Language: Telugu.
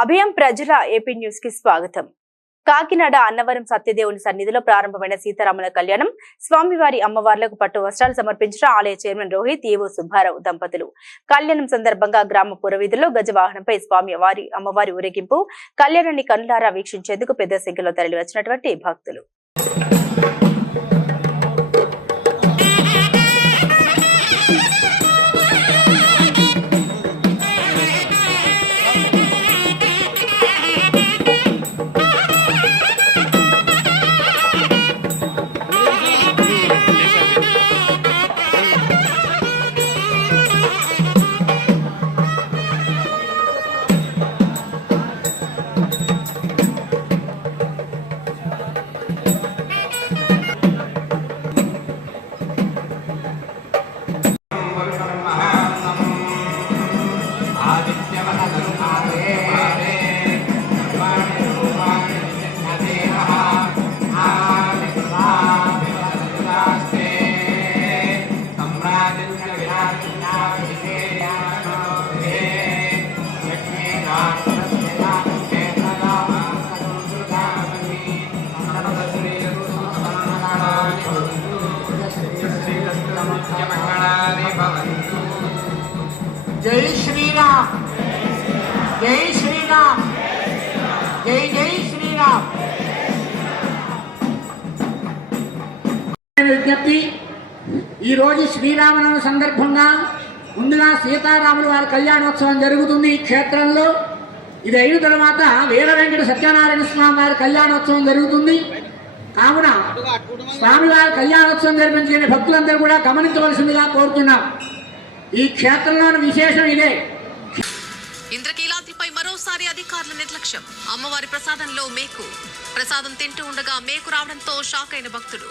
అభయం ప్రజల ఏపీ న్యూస్ కి స్వాగతం. కాకినాడ అన్నవరం సత్యదేవుని సన్నిధిలో ప్రారంభమైన సీతారాముల కళ్యాణం, స్వామివారి అమ్మవార్లకు పట్టు వస్త్రాలు సమర్పించిన ఆలయ చైర్మన్ రోహిత్, ఏవో సుబ్బారావు దంపతులు. కళ్యాణం సందర్భంగా గ్రామ పురవీధుల్లో గజవాహనంపై స్వామివారి అమ్మవారి ఊరేగింపు కళ్యాణాన్ని కనులారా వీక్షించేందుకు పెద్ద సంఖ్యలో తరలి వచ్చినటువంటి భక్తులు. जय श्री राम, जय श्री राम, जय जय श्री राम. విజ్ఞప్తి, ఈరోజు శ్రీరామనవమి సందర్భంగా ముందుగా సీతారాముల వారి కళ్యాణోత్సవం జరుగుతుంది ఈ క్షేత్రంలో. ఇది అయిన తర్వాత వీర వెంకట సత్యనారాయణ స్వామి వారి కళ్యాణోత్సవం జరుగుతుంది. కావున స్వామివారి కళ్యాణోత్సవం జరిపించిన భక్తులందరూ కూడా గమనించవలసిందిగా కోరుతున్నాం. ఈ క్షేత్రంలోని విశేషం ఇదే. ఇంద్రకీలాద్రిపై మరోసారి అధికారుల నిర్లక్ష్యం. అమ్మవారి ప్రసాదంలో మేకు. ప్రసాదం తింటూ ఉండగా మేకు రావడంతో షాక్ అయిన భక్తులు.